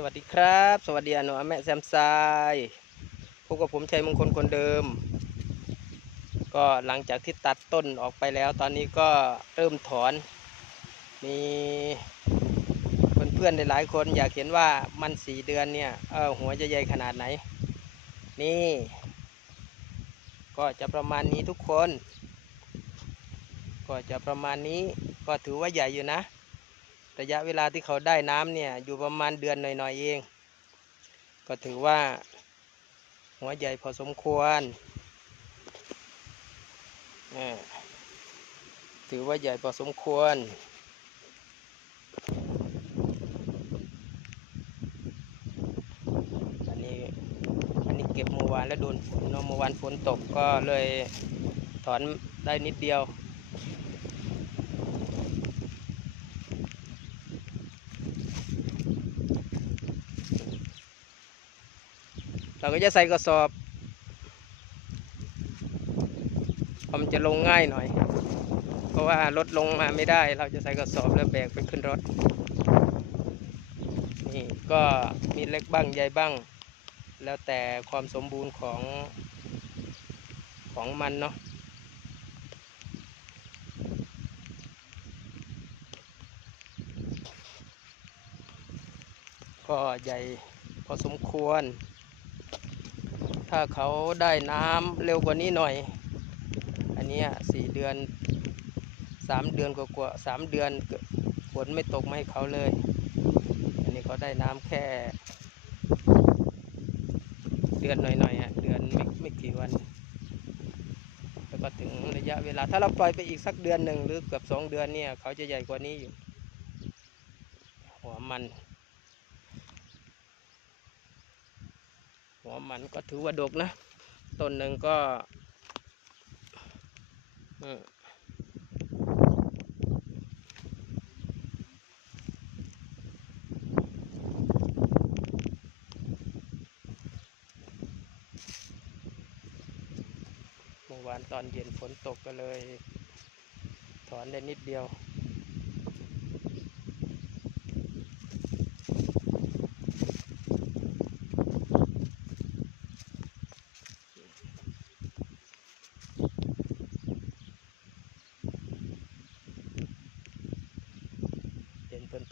สวัสดีครับ สวัสดีอนุอแม่แซมไซพบกับผมชัยมงคลคนเดิม ก็หลังจากที่ตัดต้นออกไปแล้ว ตอนนี้ก็เริ่มถอน มีเพื่อนๆหลายคนอยากเห็นว่ามันสี่เดือนเนี่ยเออหัวจะใหญ่ขนาดไหน นี่ ก็จะประมาณนี้ทุกคน ก็จะประมาณนี้ก็ถือว่าใหญ่อยู่นะ ระยะเวลาที่เขาได้น้ำเนี่ยอยู่ประมาณเดือนหน่อยๆเอง ก็ถือว่า หัวใหญ่พอสมควรถือว่าใหญ่พอสมควร อันนี้อันนี้เก็บเมื่อวานแล้วโดนฝนเนาะเมื่อวานฝนตกก็เลยถอนได้นิดเดียว เราก็จะใส่กระสอบมันจะลงง่ายหน่อย เพราะว่ารถลงมาไม่ได้ เราจะใส่กระสอบแล้วแบกไปขึ้นรถ นี่ก็มีเล็กบ้างใหญ่บ้าง แล้วแต่ความสมบูรณ์ของของมันเนาะก็ใหญ่พอสมควร ถ้าเขาได้น้ำเร็วกว่านี้หน่อย อันนี้สี่เดือนสามเดือนกว่าๆสามเดือนฝนไม่ตกมาให้เขาเลย อันนี้เขาได้น้ำแค่ เดือนหน่อยๆอะเดือนไม่ไม่กี่วันแล้วก็ถึงระยะเวลา ถ้าเราปล่อยไปอีกสักเดือนหนึ่งหรือเกือบสองเดือนเนี่ย เขาจะใหญ่กว่านี้อยู่ หัวมัน หัวมันก็ถือว่าดกนะต้นหนึ่งก็เมื่อวานตอนเย็นฝนตกก็เลย ถอนได้นิดเดียว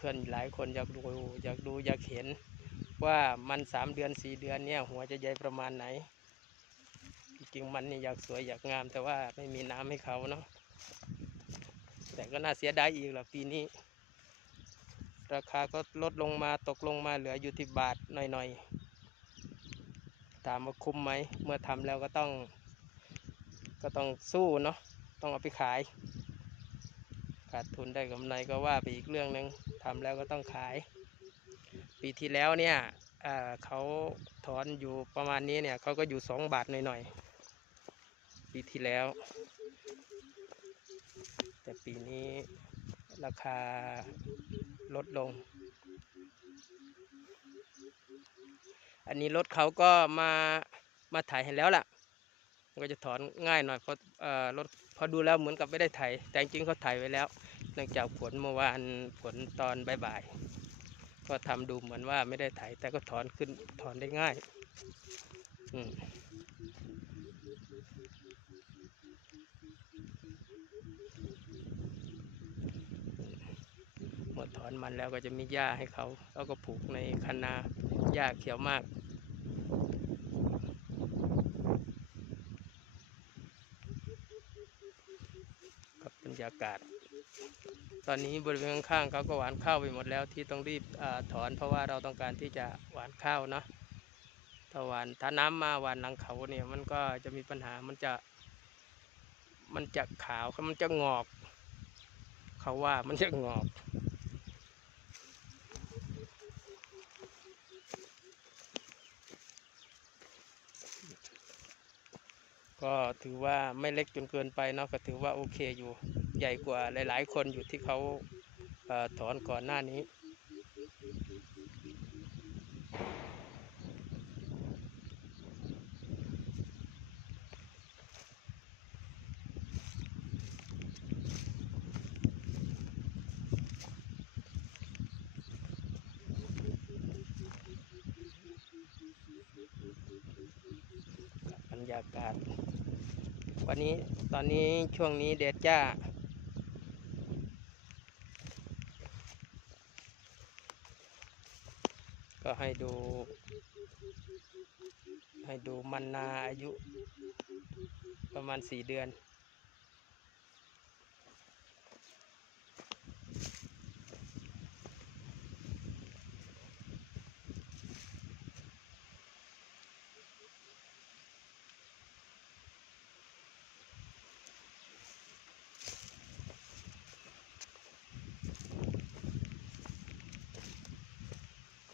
พื่อนหลายคนอยากดูอยากดูอยากเห็นว่ามันสามเดือนสี่เดือนเนี่ยหัวจะใหญ่ประมาณไหน จริงมันนี่อยากสวยอยากงาม แต่ว่าไม่มีน้ำให้เขาเนาะแต่ก็น่าเสียดายอีกแหละปีนี้ ราคาก็ลดลงมาตกลงมาเหลืออยู่ที่บาทหน่อยๆถามว่าคุ้มไหมเมื่อทำแล้วก็ต้อง ก็ต้องสู้เนาะต้องเอาไปขาย ขาดทุนได้กำไรก็ว่าไปอีกเรื่องหนึ่งทำแล้วก็ต้องขาย ปีที่แล้วเนี่ยเขาถอนอยู่ประมาณนี้เนี่ยเขาก็อยู่สองบาทหน่อยๆปีที่แล้ว แต่ปีนี้ราคาลดลง อันนี้รถเขาก็มามาถ่ายให้แล้วล่ะ มันก็จะถอนง่ายหน่อยเพราะรถพอดูแล้วเหมือนกับไม่ได้ไถแต่จริงๆเขาไถไว้แล้วเนื่องจากฝนเมื่อวานฝนตอนบ่ายๆก็ทำดูเหมือนว่าไม่ได้ไถแต่ก็ถอนขึ้นถอนได้ง่ายอืมเมื่อถอนมันแล้วก็จะมีหญ้าให้เขา แล้วก็ผูกในคันนาหญ้าเขียวมาก กับบรร ยากาศ ตอนนี้บริเวณข้างๆเขาก็หวานข้าวไปหมดแล้วที่ต้องรีบอถอนเพราะว่าเราต้องการที่จะหวานข้าวเนาะถ้าหวานถ้าน้ำมาหวานหลังเขาเนี่ยมันก็จะมีปัญหามันจะ มันจะขาวมันจะงอก เขาว่ามันจะงอกก็ถือว่าไม่เล็กจนเกินไปเนาะก็ถือว่าโอเคอยู่ ใหญ่กว่าหลาย ๆ คนอยู่ที่เขาถอนก่อนหน้านี้ บรรยากาศ วันนี้ตอนนี้ช่วงนี้แดดจ้า ก็ให้ดู ให้ดูมันนาอายุประมาณสี่เดือน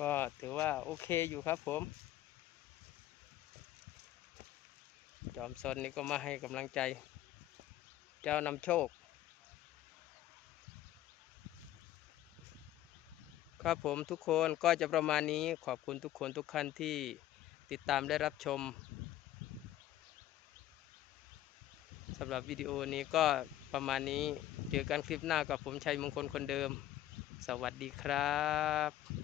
ก็ถือว่าโอเคอยู่ครับผม จอมซนนี่ก็มาให้กำลังใจ เจ้านำโชค ครับผมทุกคนก็จะประมาณนี้ขอบคุณทุกคนทุกท่านที่ติดตามได้รับชมสำหรับวิดีโอนี้ก็ประมาณนี้ เจอกันคลิปหน้ากับผมชัยมงคลคนเดิม สวัสดีครับ